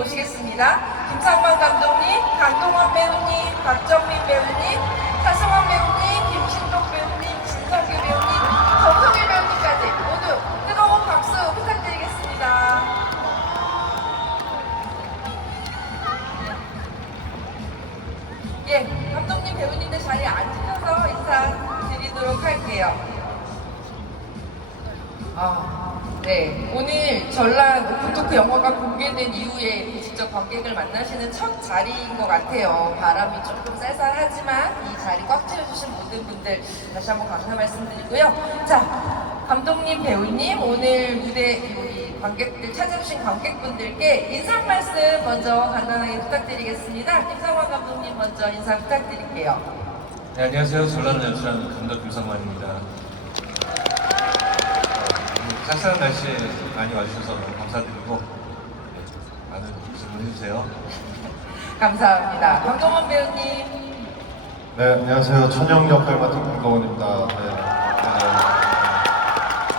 모시겠습니다. 김상만 감독님, 강동원 배우님, 박정민 배우님, 차승원 배우님, 김신동 배우님, 진성규 배우님, 정성일 배우님까지 모두 뜨거운 박수 부탁드리겠습니다. 예, 감독님, 배우님들 자리에 앉으셔서 인사드리도록 할게요. 네. 오늘 전란 오픈토크 영화가 공개된 이후에 직접 관객을 만나시는 첫 자리인 것 같아요. 바람이 조금 쌀쌀하지만 이 자리 꽉 채워주신 모든 분들 다시 한번 감사 말씀드리고요. 자, 감독님, 배우님, 오늘 무대 우리 관객들 찾아주신 관객분들께 인사 한 말씀 먼저 간단하게 부탁드리겠습니다. 김상환 감독님 먼저 인사 부탁드릴게요. 네, 안녕하세요. 전란을 연출하는 감독 김상만입니다. 쌀쌀한 날씨에 많이 와주셔서 너무 감사드리고 많은 질문해주세요. 감사합니다. 강동원 배우님. 네, 안녕하세요. 천영 역할 맡은 강동원입니다.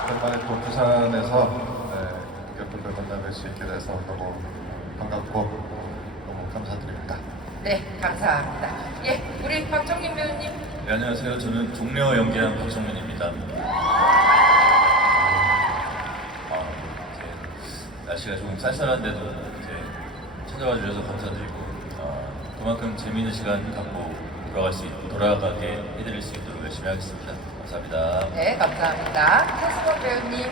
오랜만에 또 부산에서 관객분들 만나뵐 수 있게 돼서 너무 반갑고 너무 감사드립니다. 네, 감사합니다. 예, 우리 박정민 배우님. 네, 안녕하세요. 저는 종려 연기한 박정민입니다. 날씨가 조금 쌀쌀한데도 이제 찾아와 주셔서 감사드리고 그만큼 재미있는 시간 갖고 돌아가게 해드릴 수 있도록 열심히 하겠습니다. 감사합니다. 네, 감사합니다. 차승원 배우님.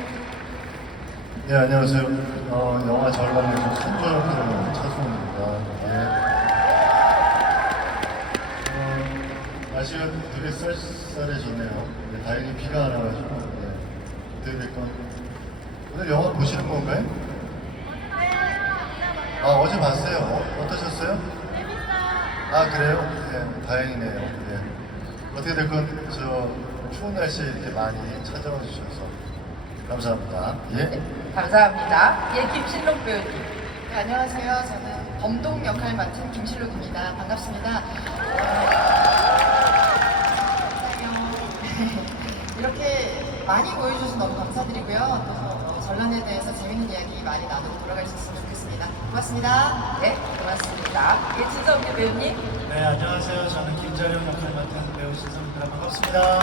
네, 안녕하세요. 영화 절반에서 선조 역할을 차승원입니다. 날씨가 되게 쌀쌀해지네요. 다행히 비가 안 와가지고 기대되니까 오늘 영화 보시는 건가요? 어제 봤어요. 어떠셨어요? 재밌어요. 그래요? 네, 다행이네요. 네. 어떻게 됐건 추운 날씨에 이렇게 많이 찾아와 주셔서 감사합니다. 예? 네, 감사합니다. 예, 김신록 배우님. 네, 안녕하세요. 저는 범동 역할 맡은 김실록입니다. 반갑습니다. 이렇게 많이 보여주셔서 너무 감사드리고요. 또 전란에 대해서 재밌는 이야기 많이 나누고 돌아갈 수 있으면 좋겠습니다. 고맙습니다. 네, 고맙습니다. 예, 진성규 배우님. 네, 안녕하세요. 저는 김자룡 역할 맡은 배우 신성입니다. 반갑습니다.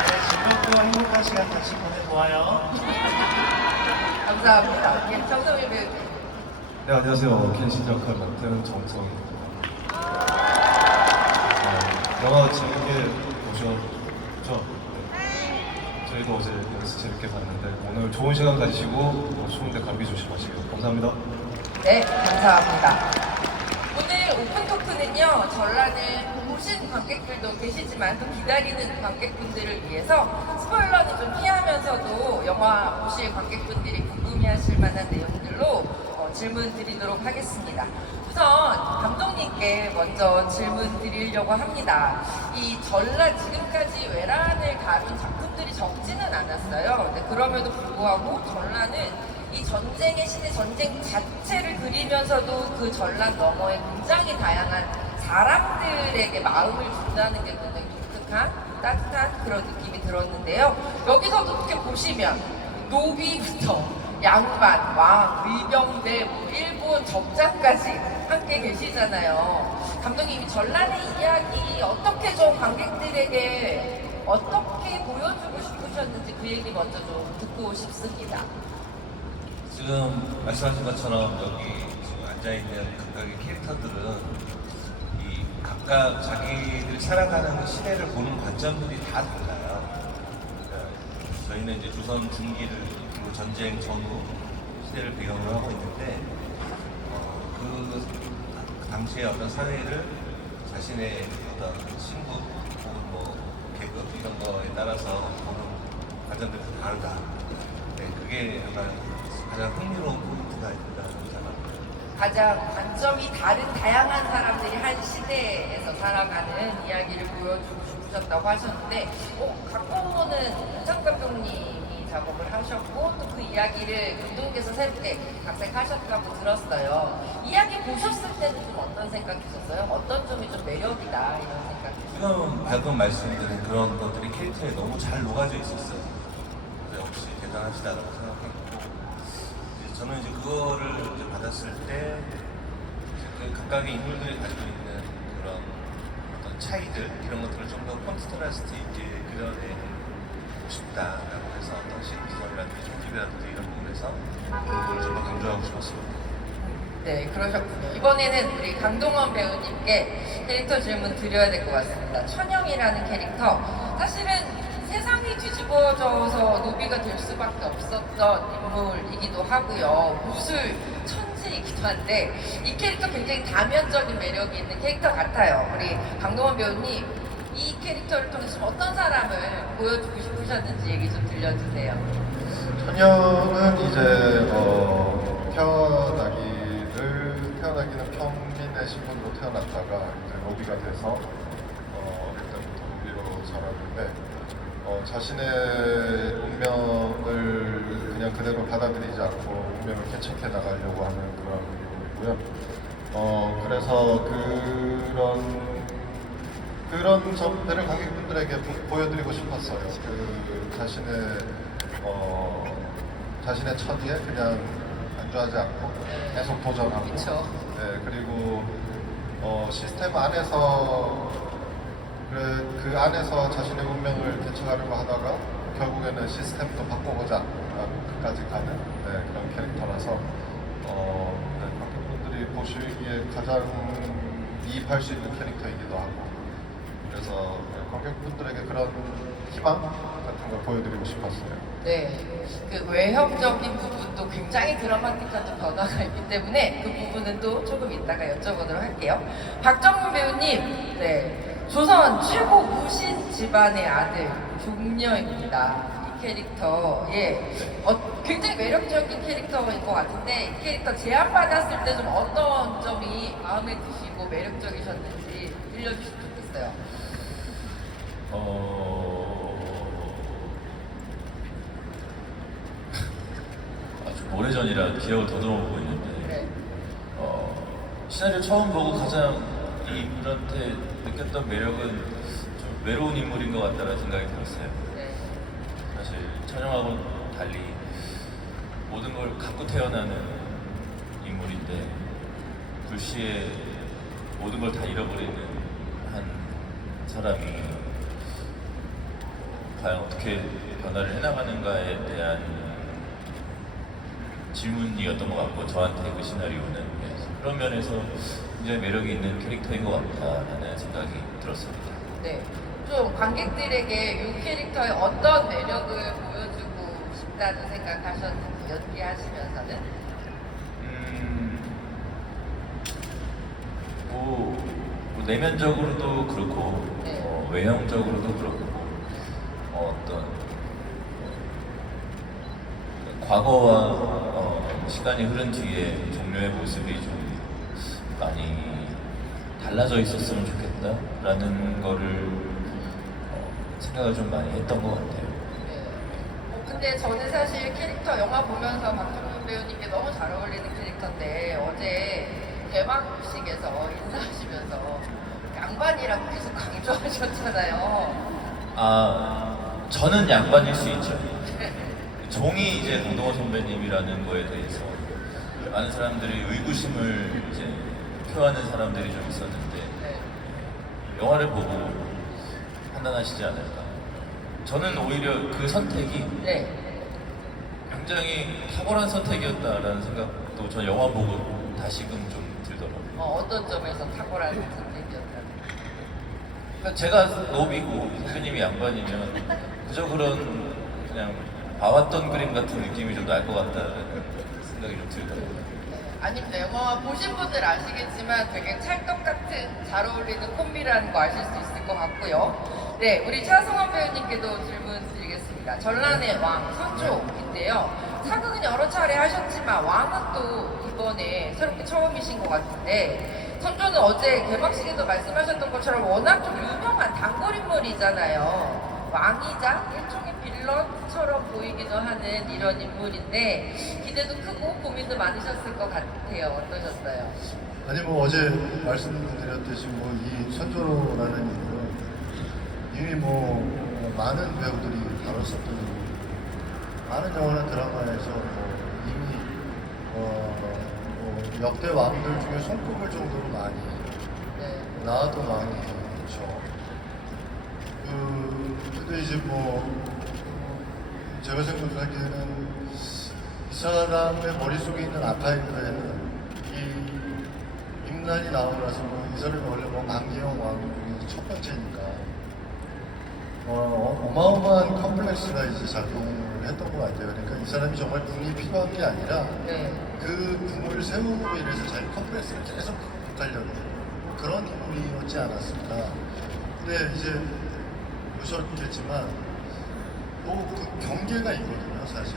네, 즐겁고 행복한 시간 같이 보내보아요. 감사합니다. 예, 정성일 배우님. 네, 안녕하세요. 켄신 역할 맡은 정성입니다. 영화 재밌게 보셨죠? 저희도 어제 연습 재밌게 봤는데 오늘 좋은 시간 가지시고 추운데 감기 조심하시고요. 감사합니다. 네, 감사합니다. 오늘 오픈토크는요, 전란을 보신 관객들도 계시지만 또 기다리는 관객분들을 위해서 스포일러는 좀 피하면서도 영화 보실 관객분들이 궁금해하실 만한 내용들로 질문 드리도록 하겠습니다. 우선 감독님께 먼저 질문 드리려고 합니다. 이 전란 지금까지 외란을 다룬 작품들이 적지는 않았어요. 근데 그럼에도 불구하고 전란은 이 전쟁의 시대, 전쟁 자체를 그리면서도 그 전란 너머에 굉장히 다양한 사람들에게 마음을 준다는 게 굉장히 독특한, 따뜻한 그런 느낌이 들었는데요. 여기서도 이렇게 보시면 노비부터 양반, 왕, 의병대, 일본 적자까지 함께 계시잖아요. 감독님이 전란의 이야기 어떻게 좀 관객들에게 어떻게 보여주고 싶으셨는지 그 얘기 먼저 좀 듣고 싶습니다. 지금 말씀하신 것처럼 여기 지금 앉아있는 각각의 캐릭터들은 이 각각 자기들이 살아가는 그 시대를 보는 관점들이 다 달라요. 그러니까 저희는 이제 조선 중기를 그리고 전쟁 전후 시대를 배경으로 하고 있는데 그 당시의 어떤 사회를 자신의 어떤 신분 혹은 뭐 계급 이런 거에 따라서 보는 관점들이 다 다르다. 네, 그게 아마 가장 흥미로운 포인트가 있다고 생각합니다. 가장 관점이 다른 다양한 사람들이 한 시대에서 살아가는 이야기를 보여주고 싶으셨다고 하셨는데 각본은 윤상 감독님이 작업을 하셨고 또 그 이야기를 감독님께서 새롭게 각색하셨다고 들었어요. 이야기 보셨을 때는 좀 어떤 생각이셨어요? 어떤 점이 좀 매력이다 이런 생각이셨어요? 지금 방금 말씀드린 그런 것들이 캐릭터에 너무 잘 녹아져 있었어요. 그래서 역시 대단하시다라고 생각했고 저는 이제 그거를 이제 봤을 때 이제 그 각각의 인물들이 가지고 있는 그런 어떤 차이들 이런 것들을 좀 더 콘트라스트 있게 그려내고 싶다라고 해서 어떤 신기술이라든지 조기라든지 이런 부분에서 그걸 좀 더 강조하고 싶었습니다. 네, 그러셨군요. 이번에는 우리 강동원 배우님께 캐릭터 질문 드려야 될 것 같습니다. 천영이라는 캐릭터, 사실은 세상이 뒤집어져서 노비가 될 수밖에 없었던 인물이기도 하고요. 무술 천지이기도 한데 이 캐릭터 굉장히 다면적인 매력이 있는 캐릭터 같아요. 우리 강동원 배우님, 이 캐릭터를 통해서 좀 어떤 사람을 보여주고 싶으셨는지 얘기 좀 들려주세요. 천영은 이제 태어나기는 평민의 신분으로 태어났다가 이제 노비가 돼서 그때부터 노비로 자랐는데 자신의 운명을 그냥 그대로 받아들이지 않고 운명을 개척해 나가려고 하는 그런 인물이고요. 그래서 그런 점들을 관객분들에게 보여드리고 싶었어요. 자신의 처지에 그냥 안주하지 않고 계속 도전하고, 그쵸. 네, 그리고 시스템 안에서 그 안에서 자신의 운명을 개척하려고 하다가 결국에는 시스템도 바꿔보자 끝까지 가는 그런 캐릭터라서 관객분들이 보시기에 가장 이입할 수 있는 캐릭터이기도 하고, 그래서 관객분들에게 그런 희망 같은 걸 보여드리고 싶었어요. 네, 그 외형적인 부분도 굉장히 드라마틱한 변화가 있기 때문에 그 부분은 또 조금 이따가 여쭤보도록 할게요. 박정문 배우님, 네, 조선 최고 무신 집안의 아들 종려입니다. 이 캐릭터, 굉장히 매력적인 캐릭터인 것 같은데 이 캐릭터 제안받았을 때 좀 어떤 점이 마음에 드시고 매력적이셨는지 들려주시면 좋겠어요. 아주 오래전이라 기억을 더듬어 보고 있는데 네. 시나리오 처음 보고 가장 이 인물한테 느꼈던 매력은 좀 외로운 인물인 것 같다는 생각이 들었어요. 네. 사실 천영하고는 달리 모든 걸 갖고 태어나는 인물인데 불시에 모든 걸 다 잃어버리는 한 사람이 과연 어떻게 변화를 해나가는가에 대한 질문이었던 것 같고, 저한테 그 시나리오는 그런 면에서 굉장히 매력이 있는 캐릭터인 것 같다는 생각이 들었습니다. 네, 좀 관객들에게 이 캐릭터의 어떤 매력을 보여주고 싶다는 생각하셨는지 연기하시면서는? 뭐 내면적으로도 그렇고 네. 외형적으로도 그렇고 어떤 과거와 시간이 흐른 뒤에 종료의 모습이 좀 많이 달라져 있었으면 좋겠다라는 거를 생각을 좀 많이 했던 것 같아요. 네. 근데 저는 사실 캐릭터 영화 보면서 박정민 배우님께 너무 잘 어울리는 캐릭터인데 어제 개막식에서 인사하시면서 양반이라고 계속 강조하셨잖아요. 저는 양반일 수 있죠. 종이 이제 강동원 선배님이라는 거에 대해서 많은 사람들이 의구심을 이제 표하는 사람들이 좀 있었는데 네. 영화를 보고 판단하시지 않을까. 저는 오히려 그 선택이 네. 굉장히 탁월한 선택이었다라는 생각도 전 영화 보고 다시금 좀 들더라고요. 어떤 점에서 탁월한 선택이었나요? 그러니까 제가 노비고 선배님이 양반이면 그저 그런 그냥 봐왔던 그림 같은 느낌이 좀 날 것 같다는 생각이 좀 들더라고요. 아닙니다. 영화 보신 분들 아시겠지만 되게 찰떡같은 잘 어울리는 콤비라는 거 아실 수 있을 것 같고요. 네, 우리 차승원 배우님께도 질문 드리겠습니다. 전란의 왕 선조인데요. 사극은 여러 차례 하셨지만 왕은 또 이번에 새롭게 처음이신 것 같은데 선조는 어제 개막식에도 말씀하셨던 것처럼 워낙 좀 유명한 단골 인물이잖아요. 왕이자 일종의 빌런처럼 보이기도 하는 이런 인물인데 기대도 크고 고민도 많으셨을 것 같아요. 어떠셨어요? 아니 뭐 어제 말씀드렸듯이 뭐 이 선조라는 인물은 이미 많은 배우들이 다뤘었던 인물, 많은 영화나 드라마에서 이미 역대 왕들 중에 손꼽을 정도로 많이 네. 나도 많이 그렇죠. 근데 이제 제가 생각하기에는 이 사람의 머릿속에 있는 아카이브에는 이 임난이 나오고 나서 이 사람이 원래 만기영 왕 중에 첫 번째니까 어마어마한 컴플렉스가 이제 작용을 했던 것 같아요. 그러니까 이 사람이 정말 궁이 필요한 게 아니라 네. 그 궁을 세움으로 인해서 자기 컴플렉스를 계속 달려고 그런 인물이었지 않았을까. 근데 이제 보셨겠지만 그 경계가 있거든요, 사실.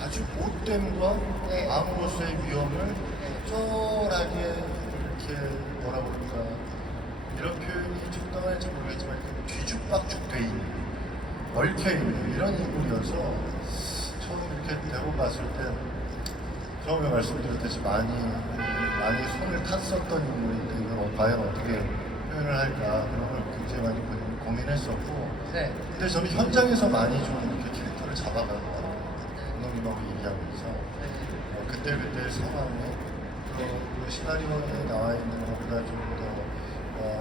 아주 못됨과 네. 암으로서의 위험을 적절하게 이렇게 뭐라 그럴까 이런 표현이 적당할지 모르겠지만 뒤죽박죽 돼 있는 얽혀 있는 이런 인물이어서 처음 이렇게 대본 봤을 때 처음에 말씀드렸듯이 많이 손을 탔었던 인물인데 이걸 과연 어떻게 표현을 할까 그런 걸 굉장히 많이 고민했었고 네. 근데 저는 현장에서 많이 좀 이렇게 캐릭터를 잡아가는 것 같아요. 감독님하고 얘기하면서 그때 상황에 그 시나리오에 나와 있는 것보다 좀 더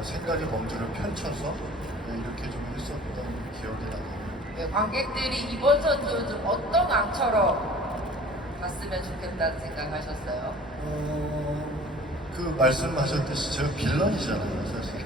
생각의 범주를 펼쳐서 이렇게 좀 했었던 기억이 나요. 네, 관객들이 이번 선수 좀 어떤 왕처럼 봤으면 좋겠다는 생각하셨어요? 그 말씀하셨듯이 제가 빌런이잖아요, 사실.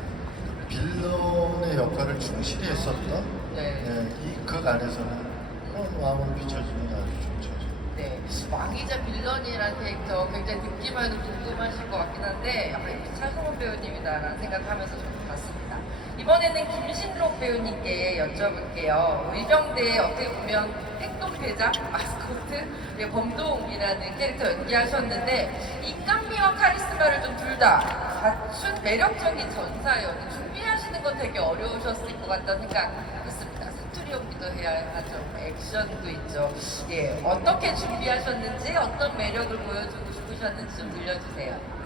빌런의 역할을 충실히 했었던 네. 이 극 안에서는 그런 왕으로 비춰지면 아주 좋죠. 네, 왕이자 빌런이라는 캐릭터 굉장히 듣기만 해도 궁금하실 것 같긴 한데 역시 차승원 배우님이다라는 생각하면서 저도 봤습니다. 이번에는 김신록 배우님께 여쭤볼게요. 의병대에 어떻게 보면 행동대장, 마스코트, 범동이라는 캐릭터 연기하셨는데 인간미와 카리스마를 좀 둘 다 갖춘 매력적인 전사예요. 준비하시는 건 되게 어려우셨을 것 같다는 생각했습니다. 사투리 연기도 해야 하죠. 액션도 있죠. 예, 어떻게 준비하셨는지, 어떤 매력을 보여주고 싶으셨는지 좀 들려주세요.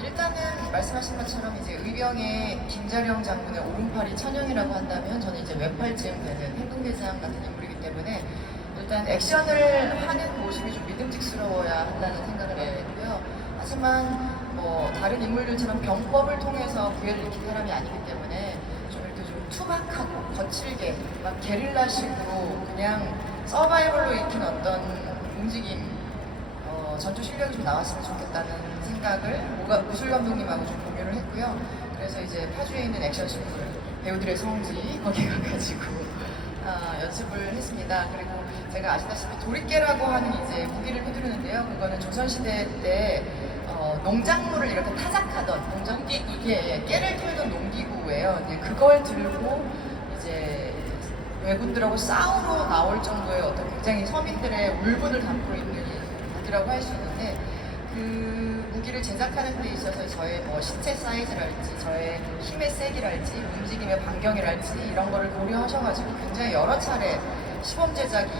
일단은 말씀하신 것처럼 이제 의병의 김자령 장군의 오른팔이 천영이라고 한다면 저는 이제 왼팔쯤 되는 행동대장 같은 인물이기 때문에 일단 액션을 하는 모습이 좀 믿음직스러워야 한다는 생각을 하고 있고요. 하지만 다른 인물들처럼 병법을 통해서 구애를 익힌 사람이 아니기 때문에 좀 이렇게 좀 투박하고 거칠게 막 게릴라식으로 그냥 서바이벌로 익힌 어떤 움직임 전투 실력이 좀 나왔으면 좋겠다는 생각을 무술 감독님하고 좀 공유를 했고요. 그래서 이제 파주에 있는 액션식물 배우들의 성지 거기 가가지고 연습을 했습니다. 그리고 제가 아시다시피 도리깨라고 하는 이제 무기를 휘두르는데요. 그거는 조선시대 때 농작물을 이렇게 타작하던 농작기구, 깨를 털던 농기구예요. 이제 그걸 들고 이제 왜군들하고 싸우러 나올 정도의 어떤 굉장히 서민들의 울분을 담고 있는 무기라고 할 수 있는데 그 무기를 제작하는 데 있어서 저의 신체 사이즈랄지 저의 힘의 세기랄지 움직임의 반경이랄지 이런 거를 고려하셔가지고 굉장히 여러 차례 시범 제작이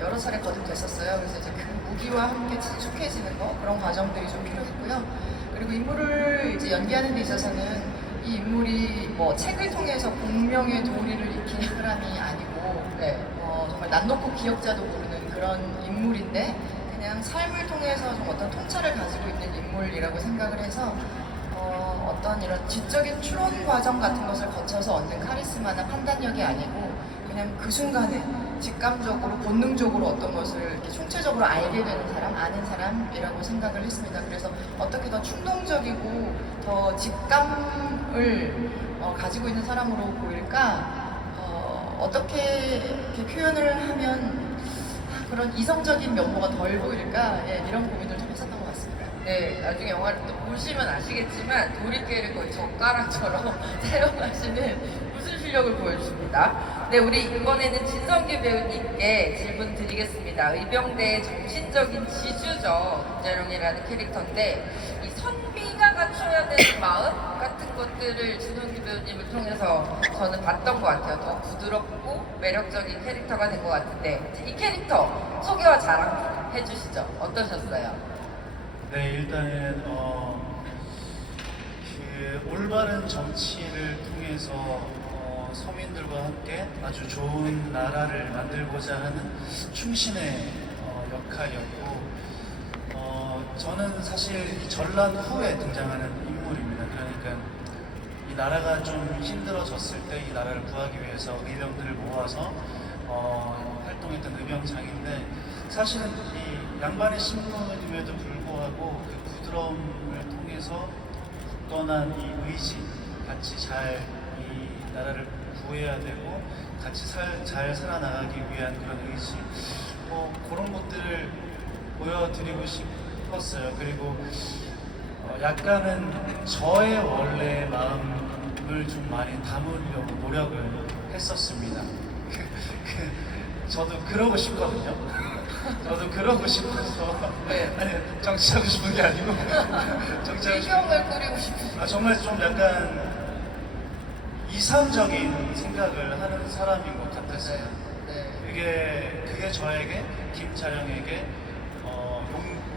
여러 차례 거듭됐었어요. 그래서 이제 그 무기와 함께 친숙해지는 거 그런 과정들이 좀 필요했고요. 그리고 인물을 이제 연기하는 데 있어서는 이 인물이 책을 통해서 공명의 도리를 익힌 사람이 아니고 정말 난 놓고 기억자도 모르는 그런 인물인데 그냥 삶을 통해서 좀 어떤 통찰을 가지고 있는 인물이라고 생각을 해서 어떤 이런 지적인 추론 과정 같은 것을 거쳐서 얻는 카리스마나 판단력이 아니고 그냥 그 순간에 직감적으로 본능적으로 어떤 것을 이렇게 총체적으로 알게 되는 사람, 아는 사람이라고 생각을 했습니다. 그래서 어떻게 더 충동적이고 더 직감을 가지고 있는 사람으로 보일까? 어떻게 이렇게 표현을 하면 그런 이성적인 면모가 덜 보일까? 이런 고민을 좀 했었던 것 같습니다. 네, 나중에 영화를 또 보시면 아시겠지만 도리깨를 거의 젓가락처럼 사용하시는 무술 실력을 보여주십니다. 네, 우리 이번에는 진성규 배우님께 질문 드리겠습니다. 의병대의 정신적인 지주죠. 김자룡이라는 캐릭터인데 이 선비가 갖춰야 되는 마음 같은 것들을 진성규 배우님을 통해서 저는 봤던 것 같아요. 더 부드럽고 매력적인 캐릭터가 된 것 같은데 이 캐릭터 소개와 자랑 해주시죠. 어떠셨어요? 네, 일단은 그 올바른 정치를 통해서 서민들과 함께 아주 좋은 나라를 만들고자 하는 충신의 역할이었고 저는 사실 이 전란 후에 등장하는 인물입니다. 그러니까 이 나라가 좀 힘들어졌을 때 이 나라를 구하기 위해서 의병들을 모아서 활동했던 의병장인데, 사실은 이 양반의 신분임에도 불구하고 그 부드러움을 통해서 굳건한 이 의지, 같이 잘 이 나라를 구해야 되고 같이 잘 살아나가기 위한 그런 의지, 그런 것들을 보여드리고 싶었어요. 그리고 약간은 저의 원래 마음을 좀 많이 담으려고 노력을 했었습니다. 저도 그러고 싶거든요. 저도 그러고 싶어서 네. 아니 정치하고 싶은 게 아니고 정치하고 싶은 의경을 꾸리고 싶으시죠? 정말 좀 약간 이상적인 생각을 하는 사람인 것 같았어요. 네. 그게 저에게, 김자령에게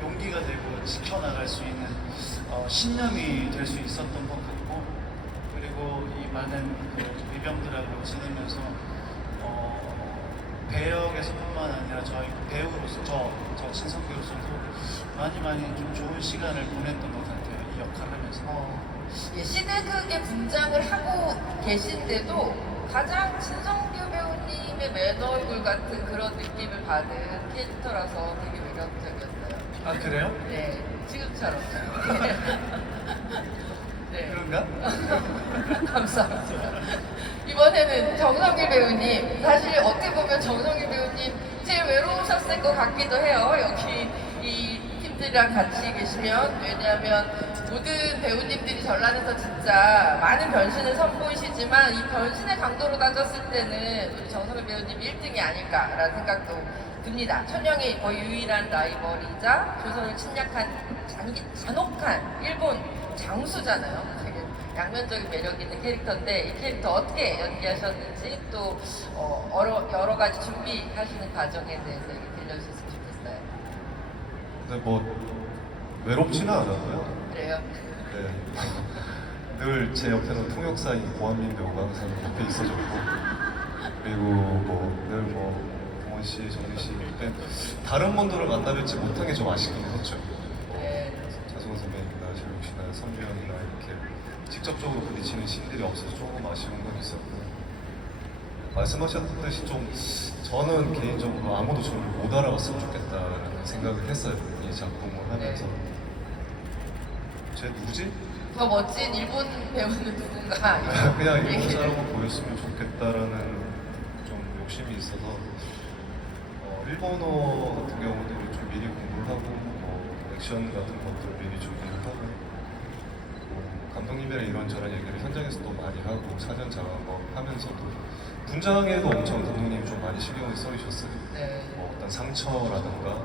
용기가 되고 지켜나갈 수 있는 신념이 될 수 있었던 것 같고, 그리고 이 많은 그 의병들하고 지내면서 배역에서뿐만 아니라 저희 배우로서 저 진성규로서도 많이 좀 좋은 시간을 보냈던 것 같아요. 이 역할을 하면서. 예, 시대극에 분장을 하고 계신데도 가장 진성규 배우님의 맨얼굴 같은 그런 느낌을 받은 캐릭터라서 되게 매력적이었어요. 아 그래요? 네, 지금처럼. 네. 그런가? 감사합니다. 이번에는 정성길 배우님, 사실 어떻게 보면 정성길 배우님 제일 외로우셨을 것 같기도 해요. 여기 이 팀들이랑 같이 계시면. 왜냐하면 모든 배우님들이 전란에서 진짜 많은 변신을 선보이시지만 이 변신의 강도로 따졌을 때는 우리 정성길 배우님 1등이 아닐까라는 생각도 듭니다. 천영이 거의 유일한 라이벌이자 조선을 침략한 잔혹한 일본 장수잖아요. 되게 양면적인 매력 있는 캐릭터인데 이 캐릭터 어떻게 연기하셨는지 또 여러 가지 준비하시는 과정에 대해서 얘기 들려주셨으면 좋겠어요. 근데 뭐 외롭지는 않았고요. 그래요? 네. 늘 제 옆에는 통역사인 고한민 배우가 항상 옆에 있어줬고, 그리고 동원 씨, 정리 씨 그때 다른 분들을 만나뵙지 못한 게 좀 아쉽긴 했죠. 네. 자수원 선배님이나 재욱 씨나 선주현이나 이렇게 직접적으로 부딪히는 신들이 없어서 조금 아쉬운 건 있었고, 말씀하셨듯이 좀 저는 개인적으로 아무도 저를 못 알아봤으면 좋겠다라는 생각을 했어요. 이 작품을 하면서. 쟤 누구지? 더 멋진 일본 배우는 누군가? 그냥 일본 얘기를. 사람을 보였으면 좋겠다라는 좀 욕심이 있어서 일본어 같은 경우도 좀 미리 공부를 하고 액션 같은 것들 미리 준비를 하고 감독님이랑 이런저런 얘기를 현장에서도 많이 하고 사전 작업하면서도 분장에도 엄청 감독님이 좀 많이 신경을 써주셨어요. 네. 어떤 상처라든가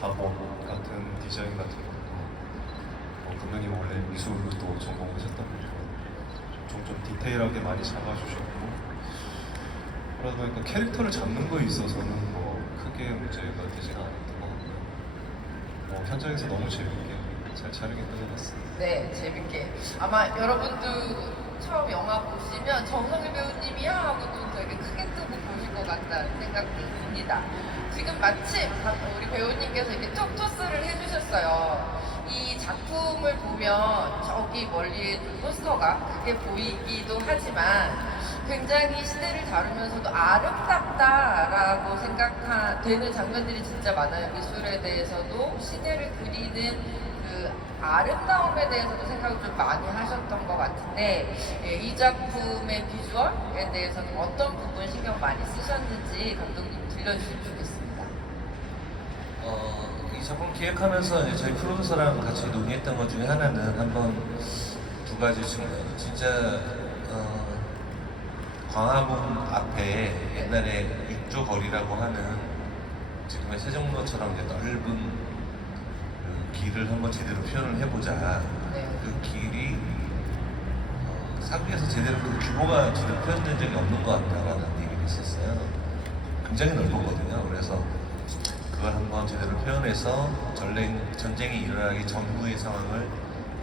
갑옷 같은 디자인 같은 것도 감독님 원래 미술도 전공하셨던 분이고 좀 디테일하게 많이 잡아주셨고, 그러다 보니까 캐릭터를 잡는 거에 있어서는 크게 문제가 되지는 않았던 것 같고요. 현장에서 너무 재밌게 잘 촬영이 끝났습니다. 네, 재밌게. 아마 여러분도 처음 영화 보시면 정성일 배우님이야 하고 또 되게 크게 뜨고 보실 것 같다는 생각도 듭니다. 지금 마침 우리 배우님께서 이렇게 톡 토스를 해주셨어요. 이 작품을 보면 저기 멀리에 포스터가 크게 보이기도 하지만 굉장히 시대를 다루면서도 아름답다라고 생각되는 장면들이 진짜 많아요. 미술에 대해서도 시대를 그리는 그 아름다움에 대해서도 생각을 좀 많이 하셨던 것 같은데, 이 작품의 비주얼에 대해서는 어떤 부분 신경 많이 쓰셨는지 감독님 들려주시면 좋겠습니다. 이 작품 기획하면서 이제 저희 프로듀서랑 같이 논의했던 것 중에 하나는 한번 두 가지 측면. 진짜 광화문 앞에 옛날에 육조 거리라고 하는 지금의 세종로처럼 이제 넓은 그 길을 한번 제대로 표현을 해보자. 네. 그 길이 사극에서 제대로 그 규모가 제대로 표현된 적이 없는 것 같다라는 얘기를 했었어요. 굉장히 넓었거든요. 그래서 그걸 한번 제대로 표현해서 전쟁이 일어나기 전후의 상황을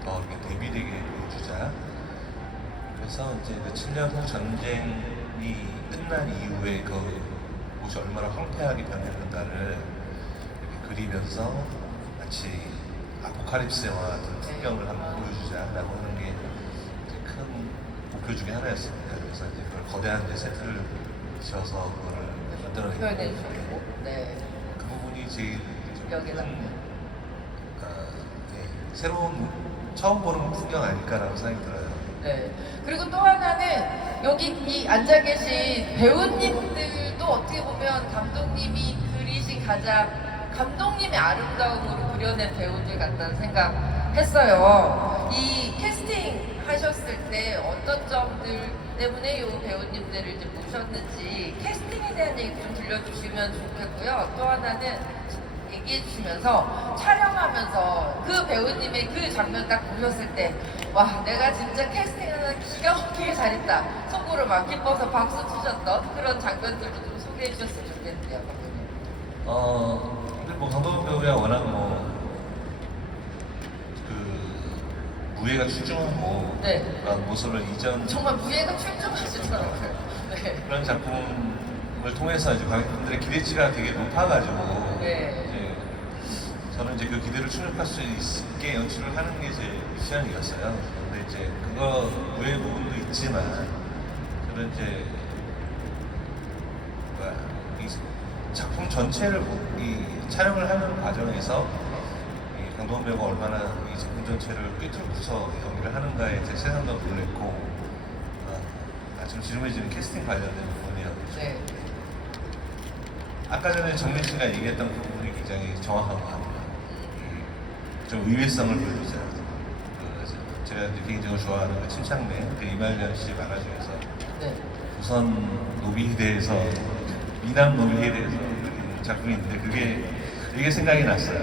더 이렇게 대비되게 보여주자. 그래서 이제 그 7년 후 전쟁이 끝난 이후에 그 곳이 얼마나 황폐하게 변했는가를 이렇게 그리면서 마치 아포칼립스 영화 같은 풍경을 한번 보여주자라고 하는 게 이제 큰 목표 중에 하나였습니다. 그래서 이제 그걸 거대한 이제 세트를 지어서 그걸 만들어내고 표현해 주셨고, 네. 그 부분이 제일 여기다. 새로운 처음 보는 풍경 아닐까라고 생각이 들어요. 네. 그리고 또 하나는 여기 이 앉아 계신 배우님들도 어떻게 보면 감독님이 그리신 가장 감독님의 아름다움으로 그려낸 배우들 같다는 생각했어요. 이 캐스팅 하셨을 때 어떤 점들 때문에 이 배우님들을 이제 모셨는지 캐스팅에 대한 얘기 좀 들려주시면 좋겠고요. 또 하나는 얘기해 주시면서 촬영하면서 그 배우님의 그 장면 딱 보셨을 때 와 내가 진짜 캐스팅 하나 기가 막히게 잘했다 속으로 막 기뻐서 박수 치셨던 그런 장면들도 좀 소개해 주셨으면 좋겠네요. 감독님. 근데 뭐 강동원 배우가 워낙 무예가 출중하고 네. 그런 모습을 이전 정말 무예가 출중하시더라고요. 네. 그런 작품을 통해서 이제 관객분들의 기대치가 되게 높아가지고 네. 이제 저는 이제 그 기대를 충족할 수 있게 연출을 하는 게 제 미션이었어요. 근데 이제 그거 무예 부분도 있지만 저는 이제 이 작품 전체를 이 촬영을 하는 과정에서 이 강동원 배우가 얼마나 이 작품 전체를 꿰뚫고서 연기를 하는가에 제 세상도 놀랬고 지금 질문해주는 캐스팅 관련된 부분이요. 네. 아까 전에 정민 씨가 얘기했던 그 부분이 굉장히 정확한 것 같아요. 좀 의외성을 보여주잖아요. 제가 이제 개인적으로 좋아하는 그 침착맨, 그 이말년 씨 만화 중에서 네. 조선 노비에 대해서 미남 노비에 대해서 그린 작품이 있는데 그게 생각이 났어요.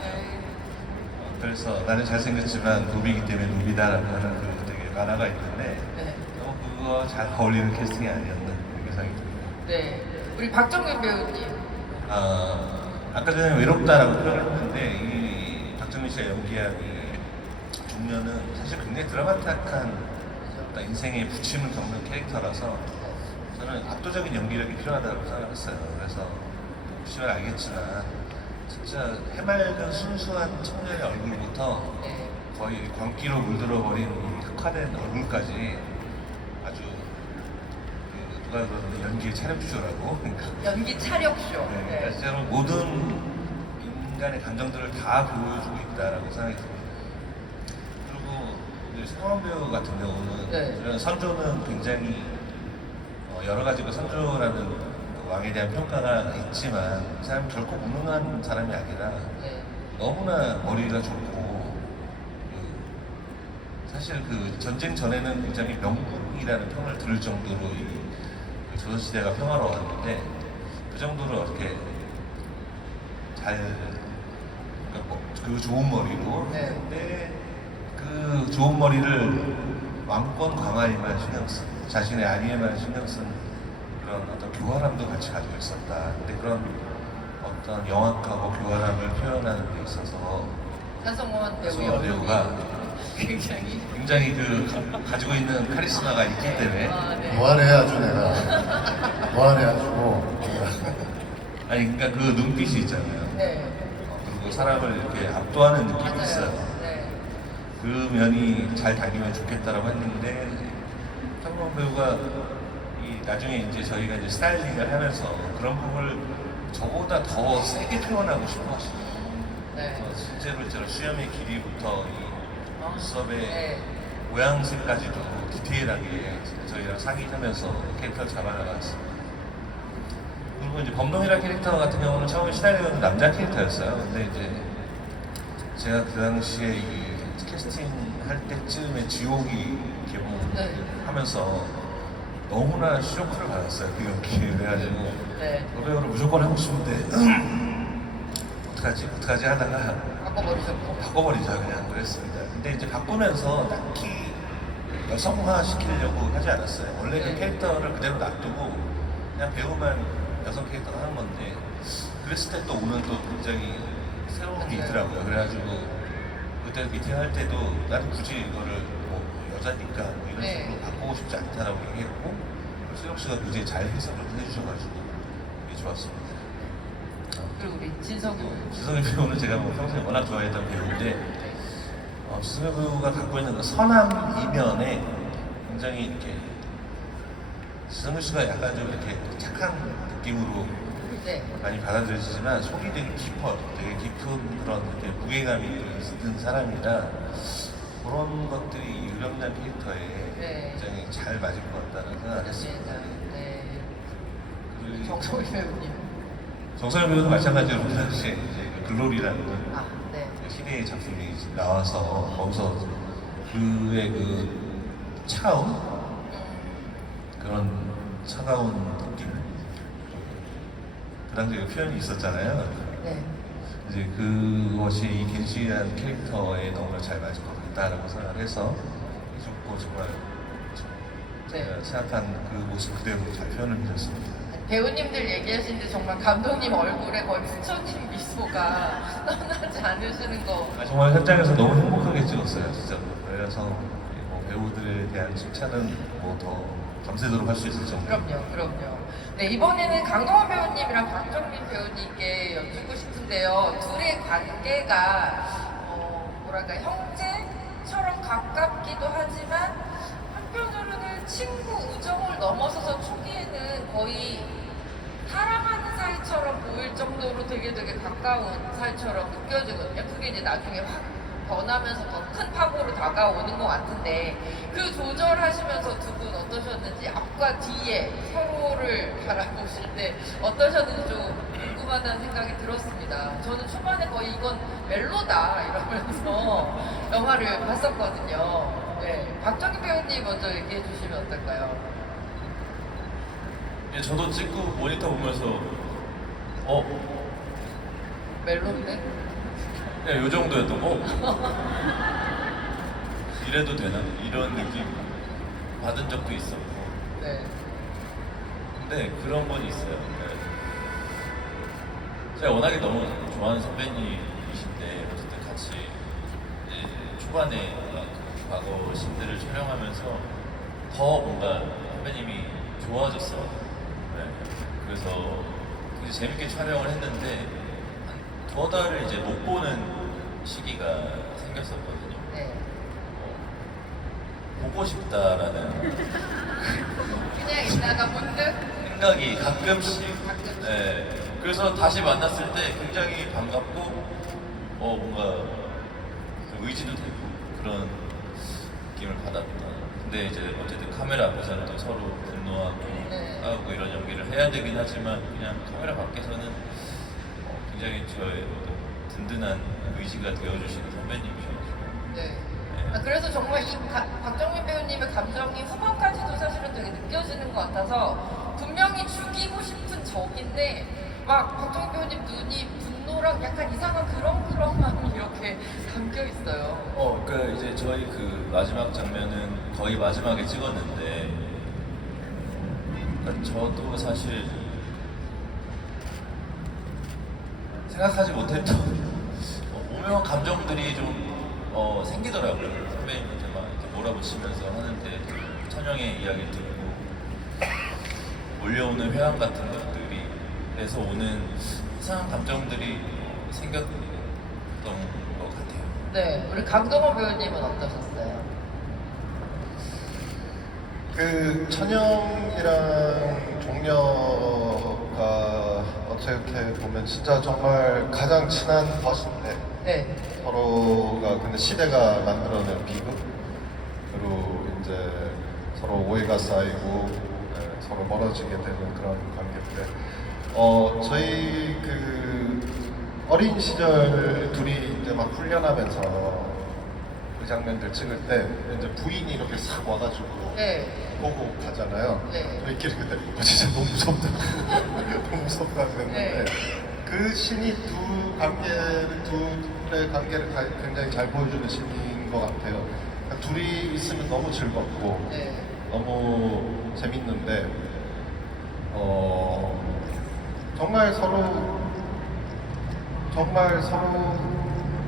네. 그래서 나는 잘생겼지만 노비이기 때문에 노비다라고 하는 그 되게 만화가 있는데 네. 너무 그거 잘 어울리는 캐스팅이 아니었나 그렇게 생각이 듭니다. 네. 우리 박정민 배우님. 아까 전에 외롭다라고 표현했는데 이 박정민 씨가 연기한 이 중년은 사실 굉장히 드라마틱한 어떤 인생의 부침을 겪는 캐릭터라서 저는 압도적인 연기력이 필요하다고 생각했어요. 그래서 보시면 알겠지만 진짜 해맑은 순수한 청년의 얼굴부터 네. 거의 광기로 물들어버린 이 흑화된 얼굴까지 아주 누가 그러는 연기의 촬영쇼라고 연기 차력쇼. 네, 그러니까 진짜로 모든 인간의 감정들을 다 보여주고 있다라고 생각이 듭니다. 그리고 이제 성원 배우 같은 경우는 네. 이런 선조는 굉장히 여러 가지 그 선조라는 그 왕에 대한 평가가 있지만 그 사람이 결코 무능한 사람이 아니라 네. 너무나 머리가 좋고 사실 그 전쟁 전에는 굉장히 명국이라는 평을 들을 정도로 그 조선시대가 평화로웠는데 그 정도로 이렇게 잘 그 좋은 머리로 네. 했는데 그 좋은 머리를 왕권 강화에만 신경 쓴 자신의 안위에만 신경 쓴 그런 어떤 교활함도 같이 가지고 있었다. 근데 그런 어떤 영악하고 교활함을 표현하는 데 있어서 한성원 배우 한성원 배우가 굉장히 그 가지고 있는 카리스마가 있기 때문에 네. 뭐하네 아주 내가 뭐하네 아주 아니 그러니까 그 눈빛이 있잖아요. 네. 그리고 사람을 이렇게 압도하는 느낌이 맞아요. 있어요. 네. 그 면이 잘 다니면 좋겠다라고 했는데 한성원 배우가 이 나중에 이제 저희가 이제 스타일링을 하면서 그런 부분을 저보다 더 세게 표현하고 싶어 하시더라고요. 네. 실제로 수염의 길이부터 이 눈썹의 네. 모양새까지도 디테일하게 저희랑 상의하면서 캐릭터를 잡아나갔습니다. 그리고 이제 범동이라는 캐릭터 같은 경우는 처음에 시나리오는 남자 캐릭터였어요. 근데 이제 제가 그 당시에 이 캐스팅 할 때쯤에 지옥이 개봉하면서 너무나 쇼크를 받았어요. 그 연기에. 그래가지고 네. 그 배우를 무조건 하고 싶은데 어떡하지 하다가 바꿔버리셨고. 바꿔버리자 그냥 그랬습니다. 근데 이제 바꾸면서 딱히 여성화 시키려고 하지 않았어요. 원래 네. 그 캐릭터를 그대로 놔두고 그냥 배우만 여성 캐릭터를 하는 건데 그랬을 때 또 오는 또 굉장히 새로운 게 있더라고요. 그래가지고 그때 미팅할 때도 나는 굳이 이거를 뭐 여자니까 뭐 이런 네. 식으로 바꾸고 싶지 않다라고 얘기했고 수영 씨가 굉장히 잘 해석을 해주셔가지고 이게 좋았습니다. 그리고 우리 진석이 지성의 배우는 제가 뭐 평소에 워낙 좋아했던 배우인데 지성의 배우가 갖고 있는 그 선함 이면에 굉장히 이렇게 지성의 씨가 약간 좀 이렇게 착한 느낌으로 네. 많이 받아들여지지만 속이 되게 깊어요. 되게 깊은 그런 이렇게 무게감이 있는 사람이라 그런 것들이 유령난 캐릭터에 네. 굉장히 잘 맞을 것 같다는 생각을 했습니다. 네. 그리고 정소희 배우님. 정선영 배우도 마찬가지로 그 당시에 이제 글로리라는 아, 네. 시대의 작품이 나와서 거기서 그의 그 차움 그런 차가운 느낌 그 당시에 표현이 있었잖아요. 네. 이제 그것이 이 겐시라는 캐릭터에 너무 잘 맞을 것 같다라고 생각을 해서 해줬고 정말 제가 생각한 그 모습 그대로 잘 표현을 해줬습니다. 배우님들 얘기하시는데 정말 감독님 얼굴에 거의 스쳐진 미소가 떠나지 않으시는 거. 정말 현장에서 너무 행복하게 찍었어요, 진짜. 그래서 뭐 배우들에 대한 칭찬은 뭐 더 밤새도록 할 수 있을 정도. 그럼요. 네, 이번에는 강동원 배우님이랑 박정민 배우님께 여쭙고 싶은데요. 둘의 관계가 뭐랄까 형제처럼 가깝기도 하지만 한편으로는 친구 우정을 넘어서서 초기에는 거의 사랑하는 사이처럼 보일 정도로 되게 가까운 사이처럼 느껴지거든요. 그게 이제 나중에 확 변하면서 더 큰 파고로 다가오는 것 같은데 그 조절하시면서 두 분 어떠셨는지 앞과 뒤에 서로를 바라보실 때 어떠셨는지 좀 궁금하다는 생각이 들었습니다. 저는 초반에 거의 이건 멜로다 이러면서 영화를 봤었거든요. 네, 박정희 배우님 먼저 얘기해 주시면 어떨까요? 예, 저도 찍고 모니터 보면서 멜로인데? 그냥 요 정도였던 이래도 되나? 이런 느낌 받은 적도 있었고 네. 근데 그런 건 있어요. 네. 제가 워낙에 너무 좋아하는 선배님이신데 어쨌든 같이 이제 초반에 그 과거 신들을 촬영하면서 더 뭔가 선배님이 좋아졌어요. 네. 그래서 되게 재밌게 촬영을 했는데 한 2달을 이제 못 보는 시기가 생겼었거든요. 네. 보고 싶다라는 그냥 있다가 문득 생각이 가끔씩. 가끔씩. 네. 그래서 다시 만났을 때 굉장히 반갑고, 뭔가 좀 의지도 되고 그런 느낌을 받았다. 근데 이제 어쨌든 카메라 앞에서는 또 서로 분노하고 네. 싸우고 이런 연기를 해야 되긴 하지만 그냥 카메라 밖에서는 굉장히 저의 어떤 든든한 의지가 되어주시는 선배님이셔가지고. 네. 아, 그래서 정말 이 박정민 배우님의 감정이 후반까지도 사실은 되게 느껴지는 것 같아서 분명히 죽이고 싶은 적인데 막 박정민 배우님 눈이 분노랑 약간 이상한 그런 마음이 이렇게 담겨 있어요. 그러니까 이제 저희 그 마지막 장면은 거의 마지막에 찍었는데, 그러니까 저도 사실 생각하지 못했던 오묘한 감정들이 좀 생기더라고요. 선배님한테 막 이렇게 몰아붙이면서 하는데 천영의 이야기를 듣고 몰려오는 회한 같은 것들이 그래서 오는 이상한 감정들이 생겼던 것 같아요. 네, 우리 강동원 배우님은 어떠셨어요? 그 천영이랑 종려가 어떻게 보면 진짜 정말 가장 친한 버스인데 네. 서로가 근데 시대가 만들어낸 비극으로 이제 서로 오해가 쌓이고 서로 멀어지게 되는 그런 관계인데 저희 그 어린 시절 둘이 이제 막 훈련하면서 그 장면들 찍을 때 이제 부인이 이렇게 싹 와가지고 네. 보고 가잖아요. 네. 저희끼리 그때 진짜 너무 무섭다. 너무 무섭다 그랬는데 네. 그 신이 둘의 관계를 굉장히 잘 보여주는 신인 것 같아요. 그러니까 둘이 있으면 너무 즐겁고 네. 너무 재밌는데 정말 서로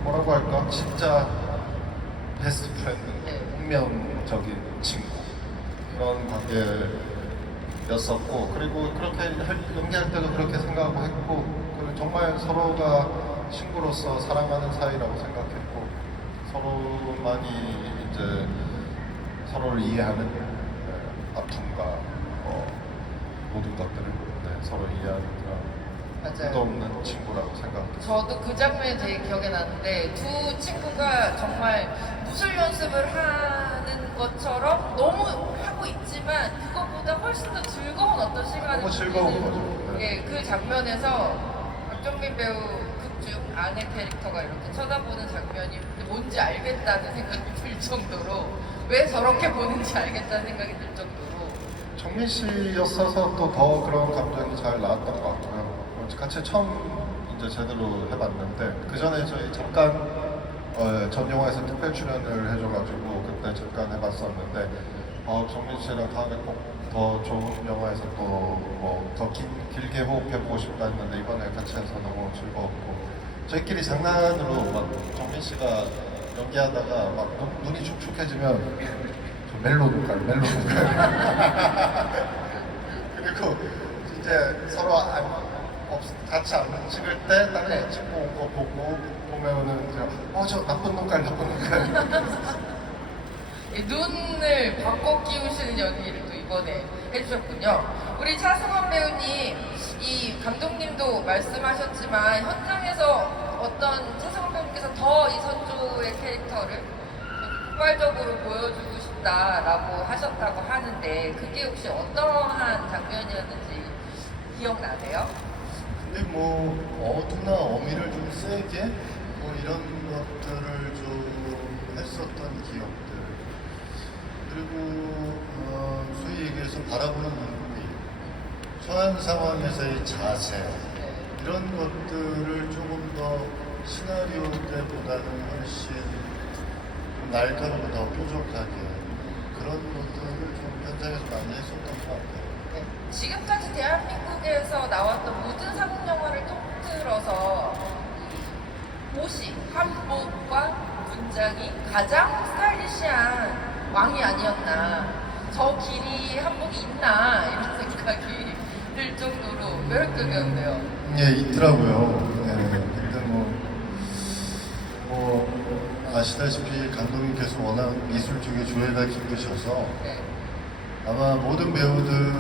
뭐라고 할까 진짜 베스트 프렌드, 네. 운명적인 친구 그런 관계였었고 그리고 그렇게 연기할 때도 그렇게 생각하고 했고 정말 서로가 친구로서 사랑하는 사이라고 생각했고 서로만이 이제 서로를 이해하는 아픔과 모든 것들을 서로 이해하는 그런 맞아요. 도 없는 친구라고 생각합니다. 저도 그 장면이 되게 기억에 나는데 두 친구가 정말 무술 연습을 하는 것처럼 너무 하고 있지만 그것보다 훨씬 더 즐거운 어떤 시간을 너무 즐거운 보내는, 거죠. 네. 예, 그 장면에서 박정민 배우 극중 아내 캐릭터가 이렇게 쳐다보는 장면이 뭔지 알겠다는 생각이 들 정도로 왜 저렇게 보는지 알겠다는 생각이 들 정도로 정민 씨였어서 또 더 그런 감정이 잘 나왔던 것 같고요. 같이 처음 이제 제대로 해봤는데 그 전에 저희 잠깐 전 영화에서 특별 출연을 해줘가지고 그때 잠깐 해봤었는데 정민 씨랑 다음에 꼭 더 좋은 영화에서 또 뭐 더 길게 호흡해보고 싶다 했는데 이번에 같이 해서 너무 즐거웠고 저희끼리 장난으로 막 정민 씨가 연기하다가 막 눈이 축축해지면 저 멜로 눈깔 그리고 이제 서로 같이 안 찍을 때 다른 애 찍고 온 거 보면은 저 나쁜 눈깔 이 눈을 바꿔 끼우시는 연기를 또 이번에 해주셨군요. 우리 차승원 배우님, 이 감독님도 말씀하셨지만 현장에서 어떤 차승원 배우님께서 더 이 선조의 캐릭터를 폭발적으로 보여주고 싶다라고 하셨다고 하는데 그게 혹시 어떠한 장면이었는지 기억나세요? 근데 뭐 어두나 어미를 좀 세게 뭐 이런 것들을 좀 했었던 기억들 그리고 소위 얘기해서 바라보는 눈빛 처한 상황에서의 자세 이런 것들을 조금 더 시나리오 때보다는 훨씬 좀 날카롭고 더 뾰족하게 그런 것들을 좀 현장에서 많이 했었던 것 같아요. 네. 지금까지 대한민국에서 나왔던 모든 상업 영화를 통틀어서 옷이 한복과 분장이 가장 스타일리시한 왕이 아니었나. 저 길이 한복이 있나 이런 생각이 들 정도로 매력적이었는데요. 예, 있더라고요. 예, 근데 뭐 아시다시피 감독님께서 워낙 미술 쪽에 조예가 깊으셔서 네. 아마 모든 배우들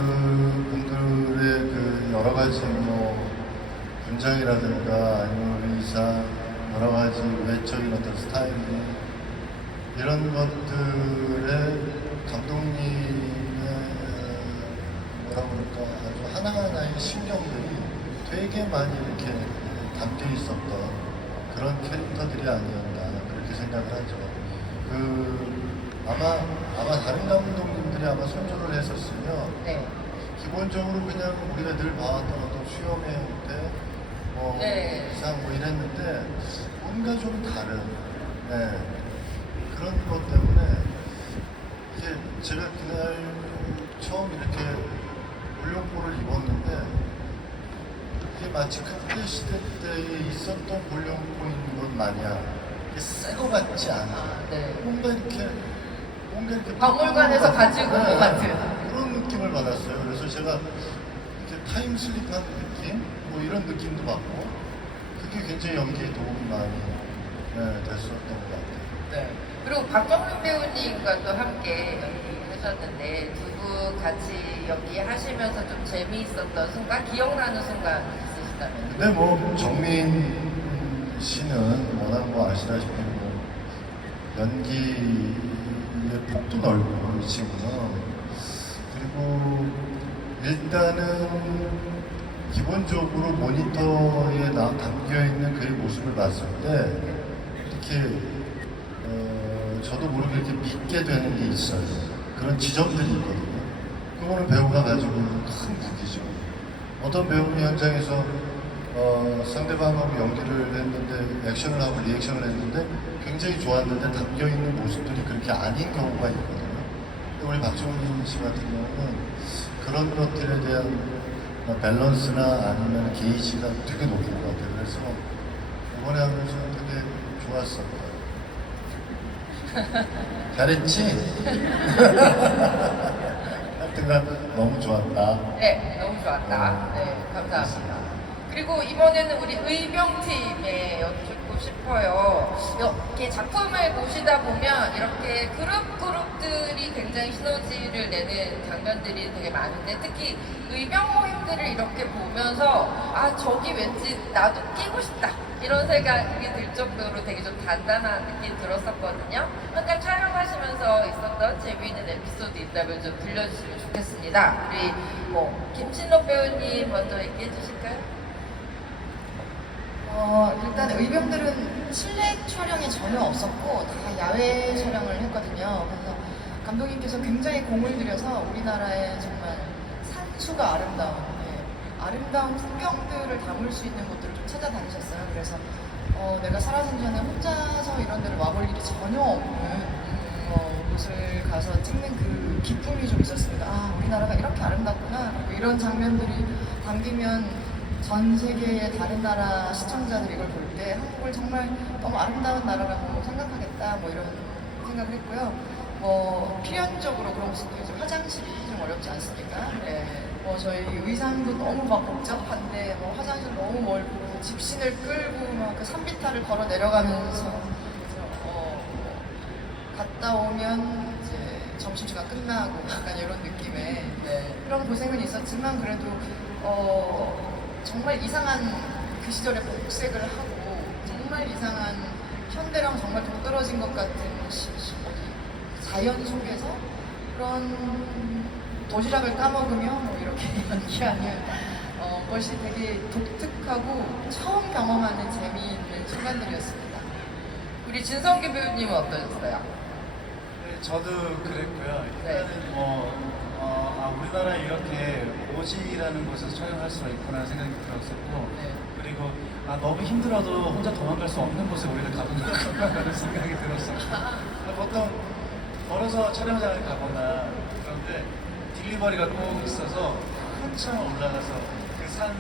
분들의 그 여러 가지 뭐 분장이라든가 아니면 의상 여러 가지 외적인 어떤 스타일 이런 것들에 감독님의 뭐라 그럴까 아주 하나하나의 신경들이 되게 많이 이렇게 담겨 있었던 그런 캐릭터들이 아니었나 그렇게 생각을 하죠. 아마 다른 감독님들이 아마 선조를 했었으면 네. 기본적으로 그냥 우리가 늘 봐왔던 어떤 수염의 형태, 뭐 네. 이상 뭐 이랬는데 뭔가 좀 다른 그런 것 때문에 이게 제가 그날 처음 이렇게 올룡포를 입었는데 이게 마치 그때 시대 때에 있었던 올룡포인 것 마냥 새거 같지 않아. 네. 뭔가 이렇게 박물관에서 가지고 온 것 같은. 그런 느낌을 받았어요. 그래서 제가 이렇게 타임슬립한 느낌, 뭐 이런 느낌도 받고 그게 굉장히 연기에 도움이 많이 됐었던 것 같아요. 네. 그리고 박정민 배우님과 또 함께 연기하셨는데 두 분 같이 연기하시면서 좀 재미있었던 순간, 기억나는 순간 있으시다면? 근데 뭐 정민 씨는 워낙 뭐 아시다시피 뭐 연기의 폭도 넓고 이 친구는 그리고 일단은 기본적으로 모니터에 담겨 있는 그의 모습을 봤을 때 이렇게 저도 모르게 이렇게 믿게 되는 게 있어요. 그런 지점들이 있거든요. 그거는 배우가 가지고 있는 큰 무기죠. 어떤 배우는 현장에서 상대방하고 연기를 했는데 액션을 하고 리액션을 했는데 굉장히 좋았는데 담겨있는 모습들이 그렇게 아닌 경우가 있거든요. 근데 우리 박정민 씨 같은 경우는 그런 것들에 대한 밸런스나 아니면 게이지가 되게 높은 것 같아요. 그래서 이번에 하면서 되게 좋았었어요. 잘했지? 하여튼간 너무 좋았다. 네, 너무 좋았다. 네, 감사합니다. 그리고 이번에는 우리 의병팀에 여쭙고 싶어요. 이렇게 작품을 보시다 보면 이렇게 그룹들이 굉장히 시너지를 내는 장면들이 되게 많은데 특히 의병 모임들을 이렇게 보면서 아 저기 왠지 나도 끼고 싶다 이런 생각이 들 정도로 되게 좀 단단한 느낌이 들었었거든요. 잠깐 촬영하시면서 있었던 재미있는 에피소드 있다면 좀 들려주시면 좋겠습니다. 우리 김신록 배우님 먼저 얘기해 주실까요? 일단 의병들은 실내 촬영이 전혀 없었고 다 야외 촬영을 했거든요. 그래서 감독님께서 굉장히 공을 들여서 우리나라의 정말 산수가 아름다운 아름다운 풍경들을 담을 수 있는 곳들을 좀 찾아다니셨어요. 그래서 내가 살아생전에 혼자서 이런 데를 와볼 일이 전혀 없는 곳을 가서 찍는 그 기쁨이 좀 있었습니다. 아, 우리나라가 이렇게 아름답구나. 그리고 이런 장면들이 담기면 전 세계의 다른 나라 시청자들이 이걸 볼 때 한국을 정말 너무 아름다운 나라라고 생각하겠다. 뭐 이런 생각을 했고요. 필연적으로 그런 모습도 이제 화장실이 좀 어렵지 않습니까? 네. 저희 의상도 너무 막 복잡한데 화장실 너무 멀고 집신을 끌고 막 그 산비탈을 걸어 내려가면서 갔다 오면 이제 점심시간 끝나고 약간 이런 느낌의 그런 고생은 있었지만 그래도 정말 이상한 그 시절에 복색을 하고 정말 이상한 현대랑 정말 동떨어진 것 같은 자연 속에서 그런 도시락을 까먹으며 이렇게 연기하는 것이 되게 독특하고 처음 경험하는 재미있는 순간들이었습니다. 우리 진성기 배우님은 어떠셨어요? 네, 저도 그랬고요. 네. 일단은 우리나라 이렇게 오지라는 곳에서 촬영할 수가 있구나 생각이 들었었고 네. 그리고 너무 힘들어도 혼자 도망갈 수 없는 곳에 우리가 가보는구나라는 생각이 들었어요. 보통 걸어서 촬영장을 가거나 그런데 딜리버리가 꼭 있어서 한참 올라가서 그 산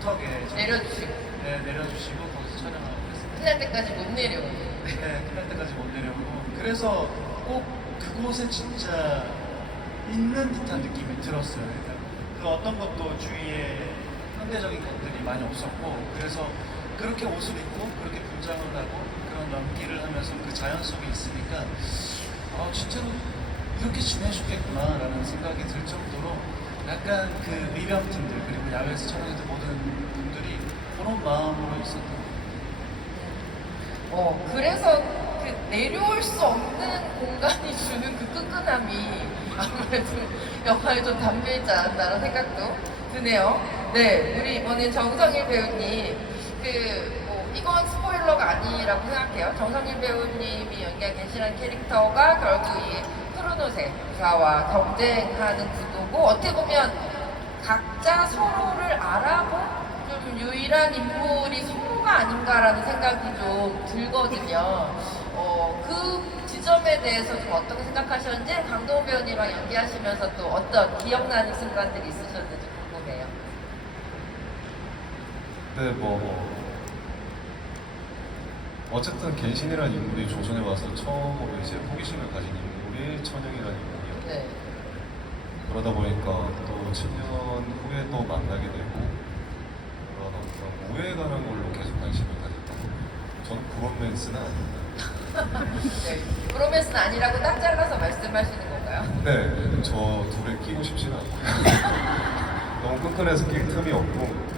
중턱에 내려주시고 내려주시고 거기서 촬영하고 그랬어요. 끝날 때까지 못 내려오고 네, 끝날 때까지 못 내려오고 그래서 꼭 그곳에 진짜 있는 듯한 느낌이 들었어요. 그러니까 그 어떤 것도 주위에 현대적인 것들이 많이 없었고 그래서 그렇게 옷을 입고 그렇게 분장을 하고 그런 연기를 하면서 그 자연 속에 있으니까 진짜로 이렇게 지내셨겠구나라는 생각이 들 정도로 약간 그 의병팀들 그리고 야외에서 촬영했던 모든 분들이 그런 마음으로 있었던 것 같아요. 그래서 그 내려올 수 없는 공간이 주는 그 끈끈함이 아무래도 영화에 좀 담겨있지 않았나라는 생각도 드네요. 네, 우리 이번엔 정성일 배우님, 이건 스포일러가 아니라고 생각해요. 정성일 배우님이 연기한 겐시라는 캐릭터가 결국 이 크로노세사와 경쟁하는 구도고 어떻게 보면 각자 서로를 알아본 좀 유일한 인물이 성우가 아닌가라는 생각이 좀 들거든요. 그 지점에 대해서 좀 어떻게 생각하셨는지 강동원 배우님랑 연기하시면서 또 어떤 기억나는 순간들이 있으셨는지 궁금해요. 네, 어쨌든 겐신이라는 인물이 조선에 와서 처음으로 이제 호기심을 가진 인물이 천영이라는 인물이었고 네. 그러다 보니까 또 7년 후에 또 만나게 되고 그런 어떤 우애에 관한 걸로 계속 관심을 가졌던 거예요. 저는 브로맨스는 아닙니다. 네. 브로맨스는 아니라고 딱 잘라서 말씀하시는 건가요? 네, 저 둘에 끼고 싶지는 않고요. 너무 끈끈해서 낄 틈이 없고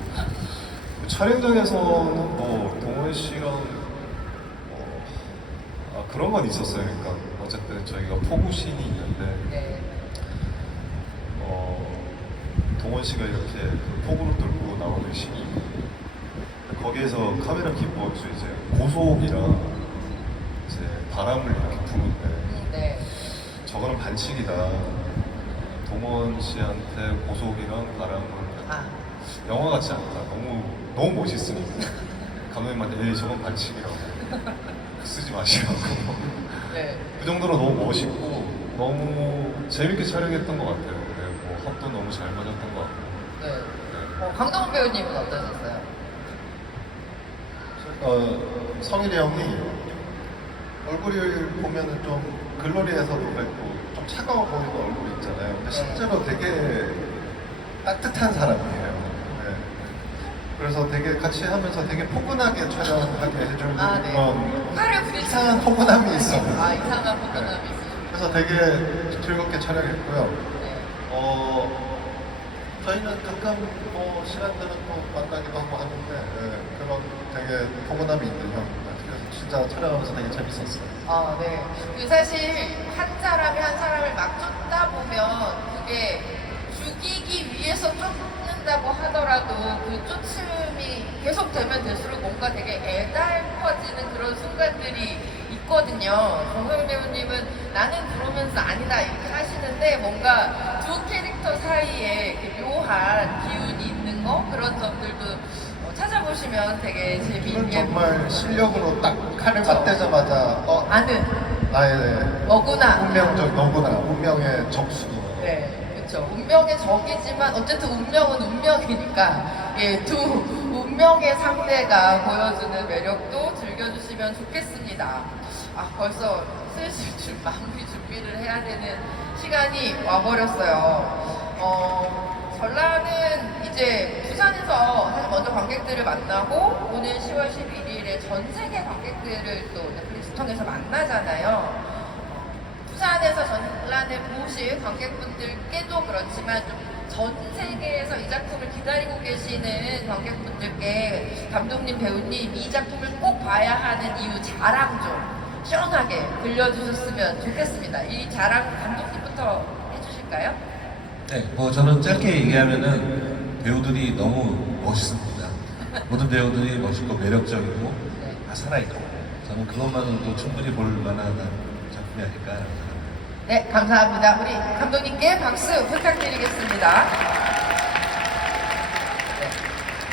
촬영장에서는 동원 씨랑 그런 건 있었어요. 그러니까 어쨌든 저희가 포구씬이 있는데 네. 동원 씨가 이렇게 그 포구를 뚫고 나오는 씬이 있고 거기에서 카메라 기법에서 이제 고속이랑 이제 바람을 이렇게 부는데 네. 저거는 반칙이다. 동원 씨한테 고속이랑 바람을 영화 같지 않다. 너무 멋있으니까 감독님한테 저건 반칙이라고 쓰지 마시라고. 네. 그 정도로 너무 멋있고 너무 재밌게 촬영했던 것 같아요. 네, 합도 너무 잘 맞았던 것 같고. 네. 강동원 배우님은 어떠셨어요? 성일이 형이 얼굴을 보면은 좀 글로리에서도 그랬고 좀 차가워 보이는 얼굴이 있잖아요. 근데 실제로 되게 따뜻한 사람이에요. 네. 그래서 되게 같이 하면서 되게 포근하게 촬영하게 해주는 아, 네. 그런 팔을 부딪히는 이상한 포근함이 있어. 아, 이상한 포근함이 있어요. 그래서 되게 즐겁게 촬영했고요. 네. 저희는 가끔 시간들은 또 만나기도 하고 하는데 그런 되게 포근함이 있는 형입니다. 그래서 진짜 촬영하면서 되게 재밌었어요. 아, 네. 그 사실 한 사람이 한 사람을 막 쫓다 보면 그게 죽이기 위해서 쫓는다고 하더라도 그 쫓음이 계속되면 될수록 뭔가 되게 애달퍼지는 그런 순간들이 있거든요. 정성 배우님은 나는 그러면서 아니다 이렇게 하시는데 뭔가 두 캐릭터 사이에 이렇게 묘한 기운이 있는 거 그런 점들도 찾아보시면 되게 이건 재미있게 정말 실력으로 딱 칼을 맞대자마자 아는 나의 어구나. 운명적 너구나 운명의 적수구나. 네, 그렇죠. 운명의 적이지만 어쨌든 운명은 운명이니까 예, 두 운명의 상대가 보여주는 매력도 즐겨주시면 좋겠습니다. 아, 벌써 슬슬 좀 마무리 준비를 해야 되는 시간이 와버렸어요. 전라는 이제 부산에서 사실 먼저 관객들을 만나고 오는 10월 11일에 전 세계 관객들을 또 넷플릭스 통해서 만나잖아요. 부산에서 전란을 보실 관객분들께도 그렇지만 전 세계에서 이 작품을 기다리고 계시는 관객분들께 감독님, 배우님 이 작품을 꼭 봐야 하는 이유 자랑 좀 시원하게 들려주셨으면 좋겠습니다. 이 자랑 감독님부터 해주실까요? 네, 뭐 저는 짧게 얘기하면은 배우들이 너무 멋있습니다. 모든 배우들이 멋있고 매력적이고 다 살아있고 저는 그것만으로도 충분히 볼 만한 작품이 아닐까 생각합니다. 네, 감사합니다. 우리 감독님께 박수 부탁드리겠습니다. 네,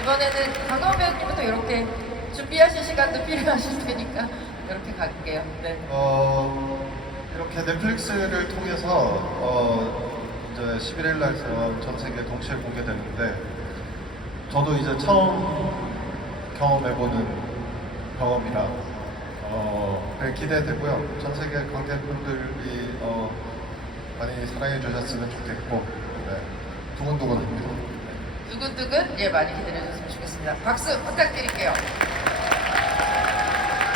이번에는 강동 배우님부터 이렇게 준비하실 시간도 필요하실 테니까 이렇게 갈게요. 네. 이렇게 넷플릭스를 통해서 이제 11일 날서 전 세계 동시에 공개되는데 저도 이제 처음 경험해보는 경험이라 되게 기대되고요. 전 세계 관객분들이 많이 사랑해 주셨으면 좋겠고 두근두근합니다. 두근두근 예 많이 기다려 주셨으면 좋겠습니다. 박수 부탁드릴게요.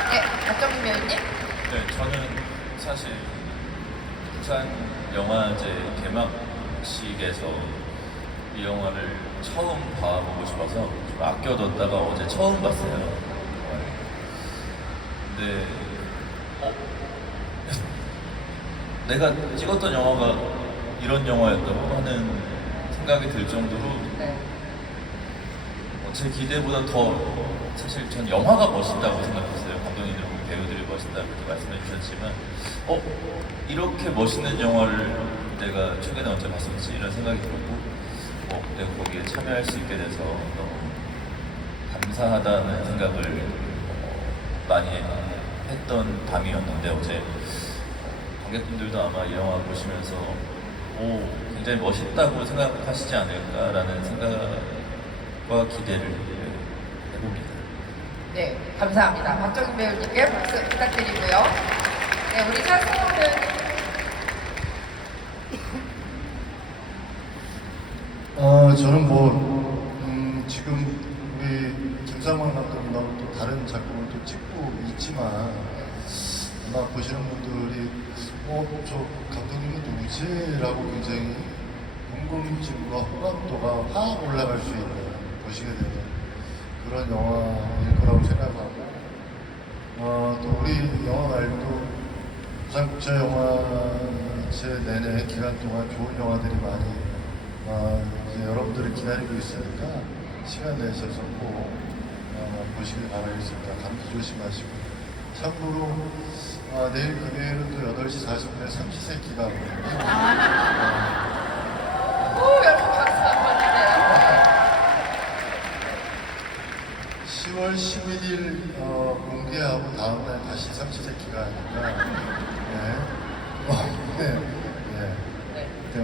네, 박정민 배우님. 네, 저는 사실 부산 영화제 개막식에서 이 영화를 처음 봐보고 싶어서 좀 아껴뒀다가 어제 처음 봤어요. 근데 내가 찍었던 영화가 이런 영화였다고 하는 생각이 들 정도로 네. 제 기대보다 더 사실 전 영화가 멋있다고 생각했어요. 감독님들 배우들이 멋있다 그렇게 말씀해 주셨지만 이렇게 멋있는 영화를 내가 최근에 언제 봤었지 이런 생각이 들었고 내가 거기에 참여할 수 있게 돼서 너무 감사하다는 생각을 많이 했던 밤이었는데 어제 관객분들도 아마 이 영화 보시면서 굉장히 멋있다고 생각하시지 않을까라는 생각과 기대를 해봅니다. 네, 감사합니다. 박정민 배우님께 박수 부탁드리고요. 네, 우리 차승원 배우님. 저는 지금 우리 김상원 감독님하고 또 다른 작품을 또 찍고 있지만 아마 보시는 분들이 저 감독님은 누구지? 라고 굉장히 궁금증과 호감도가 확 올라갈 수 있는 보시게 되는 그런 영화일 거라고 생각하고 또 우리 영화 말고도 부산국제영화제 내내 기간 동안 좋은 영화들이 많이 이제 여러분들이 기다리고 있으니까 시간 내셔서 꼭 보시길 바라겠습니다. 감기 조심하시고 참고로 내일 금요일은 또 8시 40분에 삼시세끼가 오, 여러분 박수 한번 주세요. 10월 11일 공개하고 다음날 다시 삼시세끼가 하니까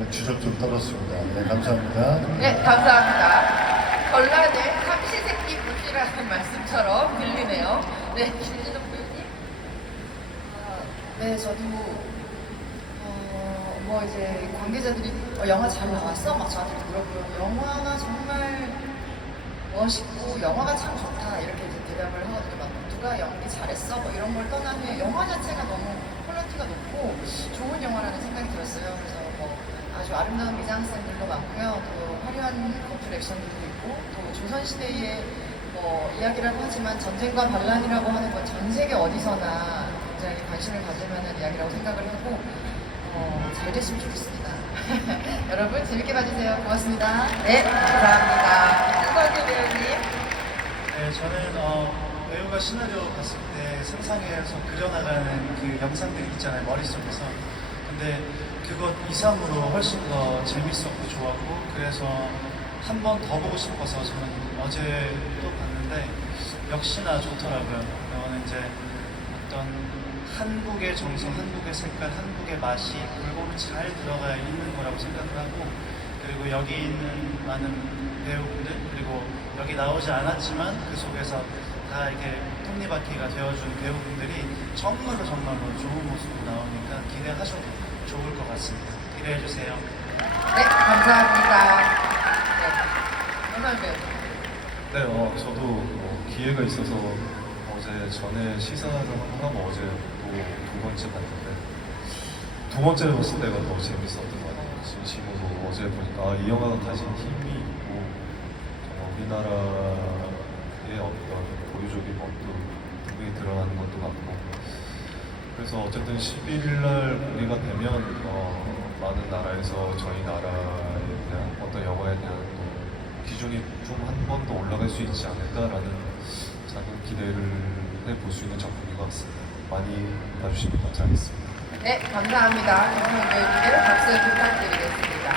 주접 좀 떨었습니다. 네, 감사합니다. 네, 감사합니다. 전란을 삼시세끼 보시라는 말씀처럼 들리네요. 네, 김진욱 배우님. 네, 저도 이제 관계자들이 영화 잘 나왔어? 막 저한테 물어보고 영화가 정말 멋있고 영화가 참 좋다 이렇게 이제 대답을 하거든요. 막 누가 연기 잘했어 뭐 이런 걸 떠나면 영화 자체가 너무 퀄리티가 높고 좋은 영화라는 생각이 들었어요. 그래서 뭐 아주 아름다운 미장센들도 많고요. 또 화려한 거풀 액션들도 있고 또 조선시대의 뭐 이야기라고 하지만 전쟁과 반란이라고 하는 건 전 세계 어디서나 굉장히 관심을 가질 만한 이야기라고 생각을 하고 잘 됐으면 좋겠습니다. 여러분 재밌게 봐주세요. 고맙습니다. 네, 감사합니다. 윤석규 배우님. 네, 저는 배우가 시나리오 봤을 때 상상해서 그려나가는 그 영상들이 있잖아요, 머릿속에서. 근데 그것 이상으로 훨씬 더 재밌었고 좋았고, 그래서 한 번 더 보고 싶어서 저는 어제 또 봤는데 역시나 좋더라고요. 이거는 이제 어떤 한국의 정서, 한국의 색깔, 한국의 맛이 골고루 잘 들어가 있는 거라고 생각을 하고, 그리고 여기 있는 많은 배우분들, 그리고 여기 나오지 않았지만 그 속에서 다 이렇게 톱니바퀴가 되어준 배우분들이 정말로 좋은 모습으로 나오니까 기대하셔도 좋을 것 같습니다. 기대해주세요. 네, 감사합니다. 네, 윤석규 배우님. 네, 저도 기회가 있어서 어제 전에 시사를 하고 어제 또 두 번째 봤는데 두 번째 봤을 때가 더 재밌었던 것 같아요. 진심으로 어제 보니까 이 영화가 가진 힘이 있고 정말 우리나라의 어떤 보유적인 것도 분명히 드러나는 것도 같고, 그래서 어쨌든 11일 날 공개가 되면 많은 나라에서 저희 나라에 대한 어떤 영화에 대한 또 기준이 좀 한 번 더 올라갈 수 있지 않을까라는 작은 기대를 해볼 수 있는 작품인 것 같습니다. 많이 봐주시면 감사하겠습니다. 네, 감사합니다. 윤석규 배우님께 박수 부탁드리겠습니다.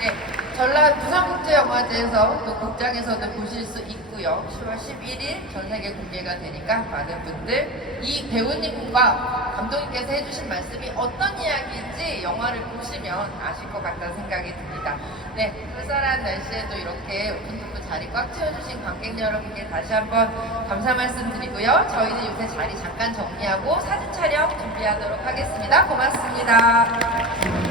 네, 전라 부산국제영화제에서 또 극장에서도 보실 수 있고요. 10월 11일 전 세계 공개가 되니까 많은 분들 이 배우님과 감독님께서 해주신 말씀이 어떤 이야기인지 영화를 보시면 아실 것 같다는 생각이 듭니다. 네, 쌀쌀한 날씨에도 이렇게 오픈토크 자리 꽉 채워주신 관객 여러분께 다시 한번 감사 말씀드리고요. 저희는 요새 자리 잠깐 정리하고 사진 촬영 준비하도록 하겠습니다. 고맙습니다.